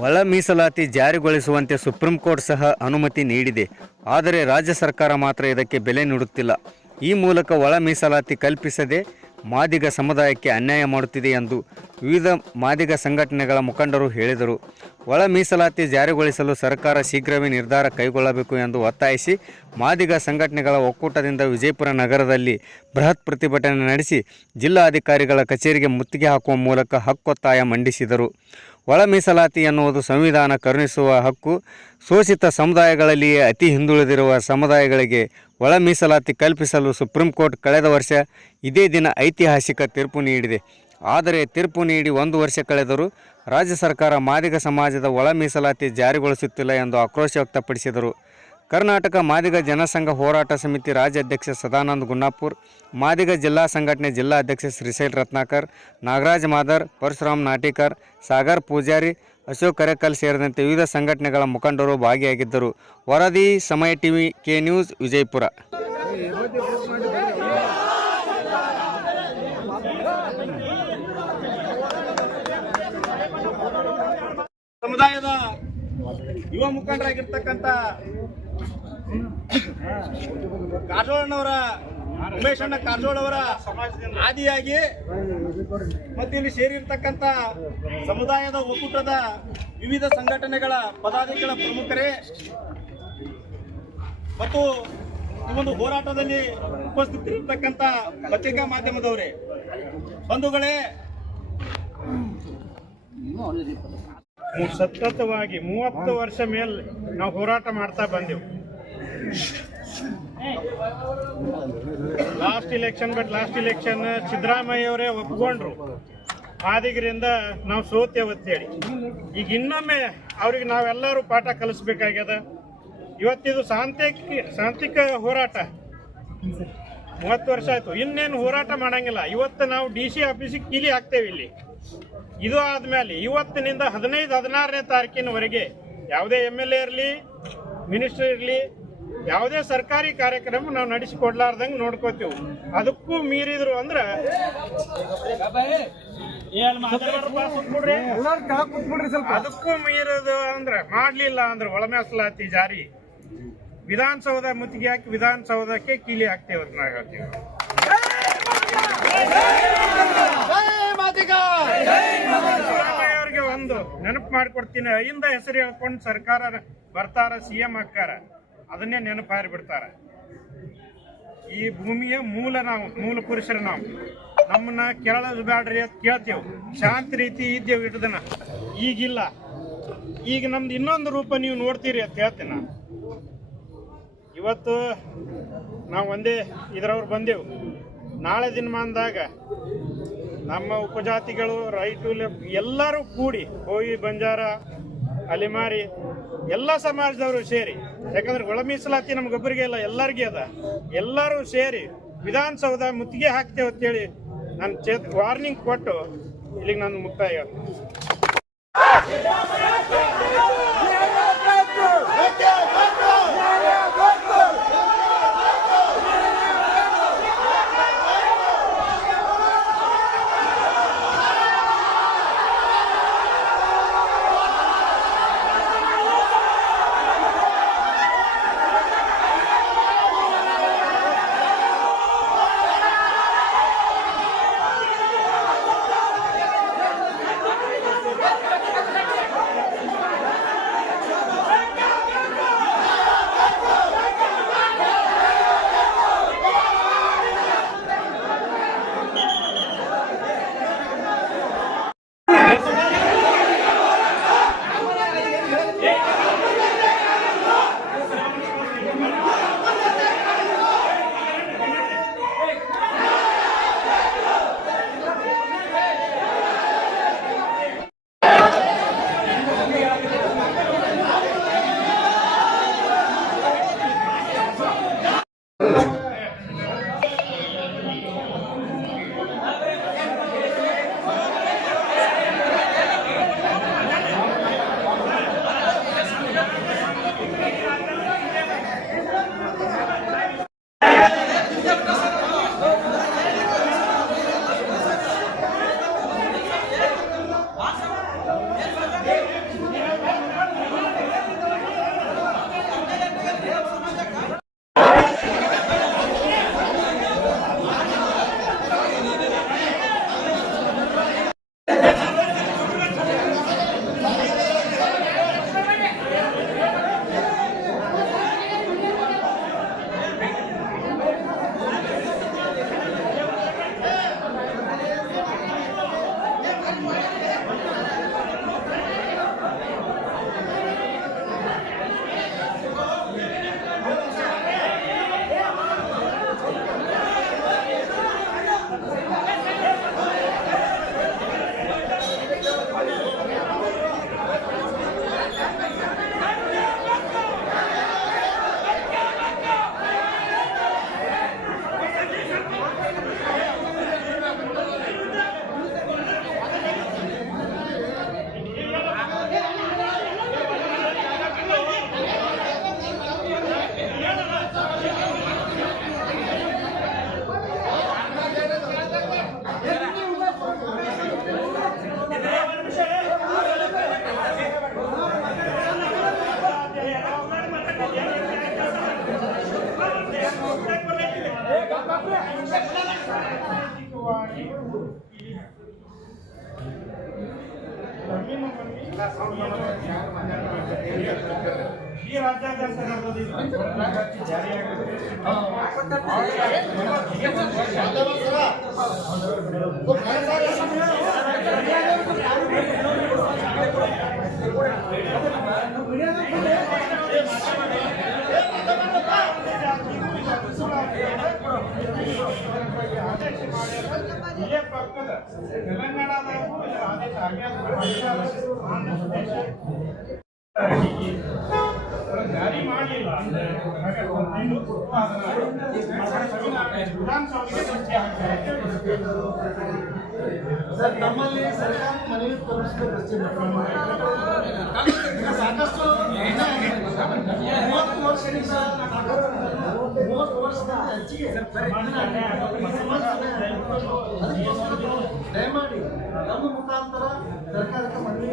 ಒಳ ಮೀಸಲಾತಿ ಜಾರಿಗೊಳಿಸುವಂತೆ ಸುಪ್ರೀಂ ಕೋರ್ಟ್ ಸಹ ಅನುಮತಿ ನೀಡಿದೆ. ಆದರೆ ರಾಜ್ಯ ಸರ್ಕಾರ ಮಾತ್ರ ಇದಕ್ಕೆ ಬೆಲೆ ನೀಡುತ್ತಿಲ್ಲ. ಈ ಮೂಲಕ ಒಳ ಮೀಸಲಾತಿ ಕಲ್ಪಿಸದೆ ಮಾದಿಗ ಸಮುದಾಯಕ್ಕೆ ಅನ್ಯಾಯ ಮಾಡುತ್ತಿದೆ ಎಂದು ವಿವಿಧ ಮಾದಿಗ ಸಂಘಟನೆಗಳ ಮುಖಂಡರು ಹೇಳಿದರು. ಒಳ ಮೀಸಲಾತಿ ಜಾರಿಗೊಳಿಸಲು ಸರ್ಕಾರ ಶೀಘ್ರವೇ ನಿರ್ಧಾರ ಕೈಗೊಳ್ಳಬೇಕು ಎಂದು ಒತ್ತಾಯಿಸಿ ಮಾದಿಗ ಸಂಘಟನೆಗಳ ಒಕ್ಕೂಟದಿಂದ ವಿಜಯಪುರ ನಗರದಲ್ಲಿ ಬೃಹತ್ ಪ್ರತಿಭಟನೆ ನಡೆಸಿ ಜಿಲ್ಲಾಧಿಕಾರಿಗಳ ಕಚೇರಿಗೆ ಮುತ್ತಿಗೆ ಹಾಕುವ ಮೂಲಕ ಹಕ್ಕೊತ್ತಾಯ ಮಂಡಿಸಿದರು. ಒಳ ಮೀಸಲಾತಿ ಎನ್ನುವುದು ಸಂವಿಧಾನ ಕರುಣಿಸುವ ಹಕ್ಕು. ಶೋಷಿತ ಸಮುದಾಯಗಳಲ್ಲಿಯೇ ಅತಿ ಹಿಂದುಳಿದಿರುವ ಸಮುದಾಯಗಳಿಗೆ ಒಳ ಮೀಸಲಾತಿ ಕಲ್ಪಿಸಲು ಸುಪ್ರೀಂ ಕೋರ್ಟ್ ಕಳೆದ ವರ್ಷ ಇದೇ ದಿನ ಐತಿಹಾಸಿಕ ತೀರ್ಪು ನೀಡಿದೆ. ಆದರೆ ತೀರ್ಪು ನೀಡಿ ಒಂದು ವರ್ಷ ಕಳೆದರೂ ರಾಜ್ಯ ಸರ್ಕಾರ ಮಾದಿಗ ಸಮಾಜದ ಒಳ ಮೀಸಲಾತಿ ಜಾರಿಗೊಳಿಸುತ್ತಿಲ್ಲ ಎಂದು ಆಕ್ರೋಶ ವ್ಯಕ್ತಪಡಿಸಿದರು. ಕರ್ನಾಟಕ ಮಾದಿಗ ಜನಸಂಘ ಹೋರಾಟ ಸಮಿತಿ ರಾಜ್ಯಾಧ್ಯಕ್ಷ ಸದಾನಂದ ಗುನ್ನಾಪುರ್ ಮಾದಿಗ ಜಿಲ್ಲಾ ಸಂಘಟನೆ ಜಿಲ್ಲಾಧ್ಯಕ್ಷ ಶ್ರೀಶೈಲ್ ರತ್ನಾಕರ್, ನಾಗರಾಜ್ ಮಾದರ್, ಪರಶುರಾಮ್ ನಾಟಿಕರ್, ಸಾಗರ್ ಪೂಜಾರಿ, ಅಶೋಕ್ ಕರೆಕಲ್ ಸೇರಿದಂತೆ ವಿವಿಧ ಸಂಘಟನೆಗಳ ಮುಖಂಡರು ಭಾಗಿಯಾಗಿದ್ದರು. ವರದಿ, ಸಮಯ ಟಿವಿ ಕೆ ನ್ಯೂಸ್, ವಿಜಯಪುರ. ಸಮುದಾಯದ ಯುವ ಮುಖಂಡರಾಗಿರ್ತಕ್ಕಂಥ ಕಾರಜೋಳನವರ ಉಮೇಶ್ ಅಣ್ಣ ಕಾರಜೋಳ ಆದಿಯಾಗಿ ಮತ್ತು ಇಲ್ಲಿ ಸೇರಿರ್ತಕ್ಕಂಥ ಸಮುದಾಯದ ಒಕ್ಕೂಟದ ವಿವಿಧ ಸಂಘಟನೆಗಳ ಪದಾಧಿಕಾರಿಗಳ ಪ್ರಮುಖರೇ. ಮತ್ತು ಈ ಒಂದು ಹೋರಾಟದಲ್ಲಿ ಉಪಸ್ಥಿತರಿರ್ತಕ್ಕಂಥ ಪತ್ರಿಕಾ ಮಾಧ್ಯಮದವರೇ. ಬಂಧುಗಳೇ, ಸತತವಾಗಿ ಮೂವತ್ತು ವರ್ಷ ಮೇಲೆ ನಾವು ಹೋರಾಟ ಮಾಡ್ತಾ ಬಂದೆವು. Last election but last election Siddaramaiah ಅವರೇ ಒಪ್ಕೊಂಡ್ರು. ಆದಿಗರಿಂದ ನಾವು ಸೋತೇವೆ ಒತ್ತೇಳಿ ಈಗ ಇನ್ನೊಮ್ಮೆ ಅವ್ರಿಗೆ ನಾವೆಲ್ಲರೂ ಪಾಠ ಕಲಿಸ್ಬೇಕಾಗ್ಯದ? ಇವತ್ತಿದು ಶಾಂತಿಕ ಶಾಂತಿಕ ಹೋರಾಟ. ಮೂವತ್ತು ವರ್ಷ ಆಯ್ತು. ಇನ್ನೇನು ಹೋರಾಟ ಮಾಡಂಗಿಲ್ಲ. ಇವತ್ತು ನಾವು ಡಿ ಸಿ ಆಫೀಸಿಗೆ ಕೀಲಿ ಹಾಕ್ತೇವೆ ಇಲ್ಲಿ. ಇದು ಆದ್ಮೇಲೆ ಇವತ್ತಿನಿಂದ ಹದಿನೈದು, ಹದಿನಾರನೇ ತಾರೀಕಿನವರೆಗೆ ಯಾವುದೇ ಎಂ ಎಲ್ ಎ ಇರಲಿ ಮಿನಿಸ್ಟರ್ ಇರಲಿ ಯಾವುದೇ ಸರ್ಕಾರಿ ಕಾರ್ಯಕ್ರಮ ನಾವು ನಡೆಸಿಕೊಡ್ಲಾರ್ದಂಗೆ ನೋಡ್ಕೋತೀವಿ. ಅದಕ್ಕೂ ಮೀರಿದ್ರು ಅಂದ್ರೆ ಅದಕ್ಕೂ ಮೀರೋದು ಅಂದ್ರೆ ಮಾಡ್ಲಿಲ್ಲ ಅಂದ್ರೆ ಒಳ ಮೀಸಲಾತಿ ಜಾರಿ. ವಿಧಾನಸೌಧ ಮುತ್ತಿಗೆ ಹಾಕಿ ವಿಧಾನಸೌಧಕ್ಕೆ ಕೀಲಿ ಹಾಕ್ತೇವೆ ಸಿದ್ದರಾಮಯ್ಯ ಅವ್ರಿಗೆ ಒಂದು ನೆನಪು ಮಾಡ್ಕೊಡ್ತೀನಿ. ಐಂದ ಹೆಸರು ಹೇಳ್ಕೊಂಡು ಸರ್ಕಾರ ಬರ್ತಾರ ಸಿಎಂ ಹಾಕಾರ ಅದನ್ನೇ ನೆನಪಾರಿ ಬಿಡ್ತಾರೆ ಈ ಭೂಮಿಯ ಮೂಲ ನಾವು, ಮೂಲ ಪುರುಷರು ನಾವು. ನಮ್ಮನ್ನ ಕೇಳೋದು ಬ್ಯಾಡ್ರಿ ಅಂತ ಕೇಳ್ತೇವೆ. ಶಾಂತ ರೀತಿ ಇದ್ದೇವೆ ಇಟ್ಟದನ್ನ ಈಗಿಲ್ಲ. ಈಗ ನಮ್ದು ಇನ್ನೊಂದು ರೂಪ ನೀವು ನೋಡ್ತೀರಿ ಅಂತ ಹೇಳ್ತೀನಿ ನಾನು. ಇವತ್ತು ನಾವು ಒಂದೇ ಇದ್ರವ್ರು ಬಂದೆವು. ನಾಳೆ ದಿನಮಾನದಾಗ ನಮ್ಮ ಉಪಜಾತಿಗಳು, ರೈಟು ಲೆಫ್ಟ್ ಎಲ್ಲರೂ ಕೂಡಿ ಹೋಗಿ ಬಂಜಾರ, ಅಲಿಮಾರಿ, ಎಲ್ಲ ಸಮಾಜದವರು ಸೇರಿ ಯಾಕಂದ್ರೆ ಒಳ ಮೀಸಲಾತಿ ನಮ್ಗೊಬ್ಬರಿಗೆ ಇಲ್ಲ, ಎಲ್ಲರಿಗೆ ಅದ. ಎಲ್ಲರೂ ಸೇರಿ ವಿಧಾನಸೌಧ ಮುತ್ತಿಗೆ ಹಾಕ್ತೇವೆ ಅಂತೇಳಿ ನಾನು ಚೇತ್ ವಾರ್ನಿಂಗ್ ಕೊಟ್ಟು ಇಲ್ಲಿಗೆ ನಾನು ಮುಕ್ತಾಯ ಈ ಜಮೀನು ಮಂದಿ ಈ ರಾಜ್ಯಾದ್ಯಂತ ನಡೆದಿದೆ ಪಕ್ಕದ ತೆಲಂಗಾಣದಾಗೂ ಇದರ ಆದೇಶ ಆಗ್ಯಾದ ಆಂಧ್ರ ಪ್ರದೇಶ ಜಾರಿ ಮಾಡಲಿಲ್ಲ ಅಂದ್ರೆ ಹಾಗಾಗಿ ಒಂದು ತಿಂಗಳು ಕೊಟ್ಟು ಅದನ್ನ ವಿಧಾನಸಭೆಗೆ ಚರ್ಚೆ ಆಗ್ತಾರೆ ಸರ್ ನಮ್ಮಲ್ಲಿ ಸರ್ಕಾರ ಮನವಿ ತೋರಿಸಬೇಕಷ್ಟೇ ಈಗ ಸಾಕಷ್ಟು ಮೂವತ್ತು ವರ್ಷದಿಂದ ದಯಮಾಡಿ ನಮ್ಮ ಮುಖಾಂತರ ಸರ್ಕಾರಕ್ಕೆ ಮನವಿ